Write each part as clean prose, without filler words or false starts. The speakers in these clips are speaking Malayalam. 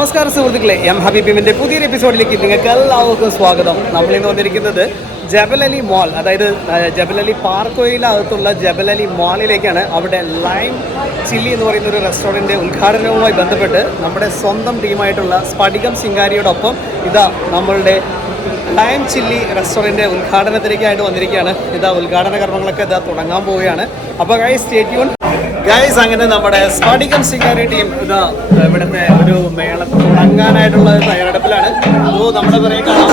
നമസ്കാരം സുഹൃത്തുക്കളെ, എം ഹബീബിന്റെ പുതിയൊരു എപ്പിസോഡിലേക്ക് നിങ്ങൾക്ക് എല്ലാവർക്കും സ്വാഗതം. നമ്മളിന്ന് വന്നിരിക്കുന്നത് ജബൽ അലി മോൾ, അതായത് ജബൽ അലി പാർക്കോയിലകത്തുള്ള ജബൽ അലി മോളിലേക്കാണ്. അവിടെ ലൈം ചില്ലി എന്ന് പറയുന്ന ഒരു റെസ്റ്റോറൻറ്റ് ഉദ്ഘാടനവുമായി ബന്ധപ്പെട്ട് നമ്മുടെ സ്വന്തം ടീമായിട്ടുള്ള സ്ഫടികം ശിങ്കാരിയോടൊപ്പം ഇതാ നമ്മളുടെ ലൈം ചില്ലി റെസ്റ്റോറൻറ്റ് ഉദ്ഘാടനത്തിലേക്കായിട്ട് വന്നിരിക്കുകയാണ്. ഇതാ ഉദ്ഘാടന കർമ്മങ്ങളൊക്കെ ഇതാ തുടങ്ങാൻ പോവുകയാണ്. അപ്പോൾ ഗൈസ് സ്റ്റേ ട്യൂൺ ഗൈസ്. അങ്ങനെ നമ്മുടെ സ്ഫടികം ശിങ്കാരി ടീം ഇതാ ഇവിടുത്തെ ഒരു മേള തുടങ്ങാനായിട്ടുള്ള തയ്യാറെടുപ്പിലാണ്. അതോ നമ്മുടെ പറയെ കാണാം.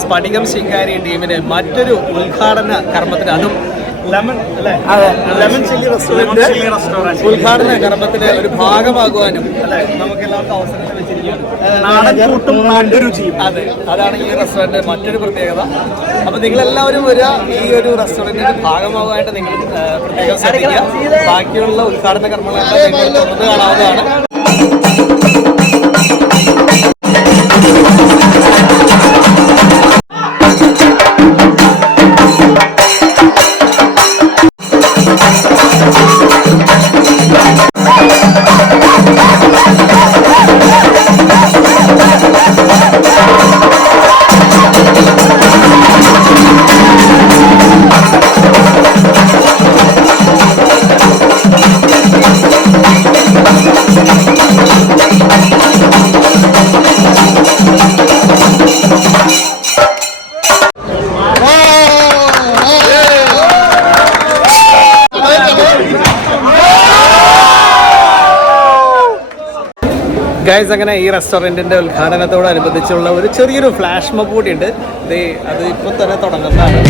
സ്ഫടികം ശിങ്കാരി ടീമിന് മറ്റൊരു ഉദ്ഘാടന കർമ്മത്തിന്, അതും ലെമൺ ചില്ലി റെസ്റ്റോറൻറ്റ് ഉദ്ഘാടന കർമ്മത്തിന് ഒരു ഭാഗമാകുവാനും നമുക്ക് എല്ലാവർക്കും അവസരം വെച്ചിരിക്കുകയാണ്. അതെ, അതാണ് ഈ റെസ്റ്റോറൻറ്റ് മറ്റൊരു പ്രത്യേകത. അപ്പോൾ നിങ്ങളെല്ലാവരും വരിക, ഈ ഒരു റെസ്റ്റോറൻറ്റിന്റെ ഭാഗമാകാനായിട്ട് നിങ്ങൾ പ്രത്യേകം ശ്രദ്ധിക്കുക. ബാക്കിയുള്ള ഉദ്ഘാടന കർമ്മങ്ങളെല്ലാം നിങ്ങൾ തുറന്ന് കാണാവുന്നതാണ്. ഗൈസ്, അങ്ങനെ ഈ റെസ്റ്റോറൻറ്റിൻ്റെ ഉദ്ഘാടനത്തോടനുബന്ധിച്ചുള്ള ഒരു ചെറിയൊരു ഫ്ലാഷ് മോബ് കൂടി ഉണ്ട്. അത് ഇപ്പോൾ തന്നെ തുടങ്ങുന്നതാണ്.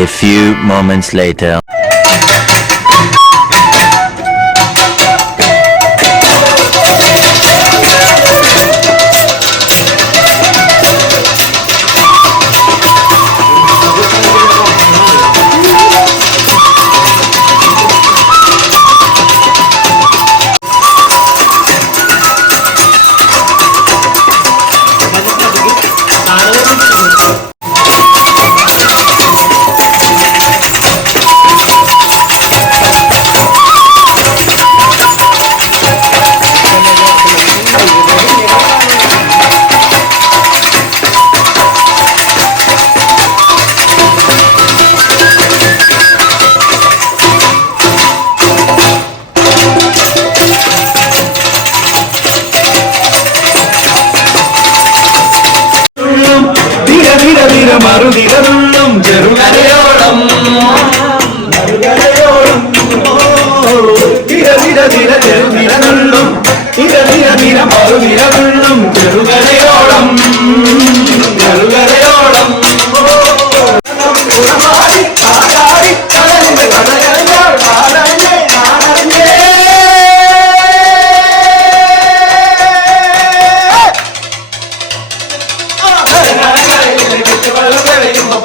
A few moments later. മറുതിരതുള്ളും ചെറുകരയോളം തിര തിര തിര ചെറുതിരതുള്ളും തിര തിര തിര മറുതിരതുള്ളും ചെറുകരയോളം ചെറുകരയോളം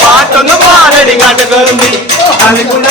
പാട്ടൊന്ന് പാടടി കാട്ടുകറുമ്പി അതിക്കുന്ന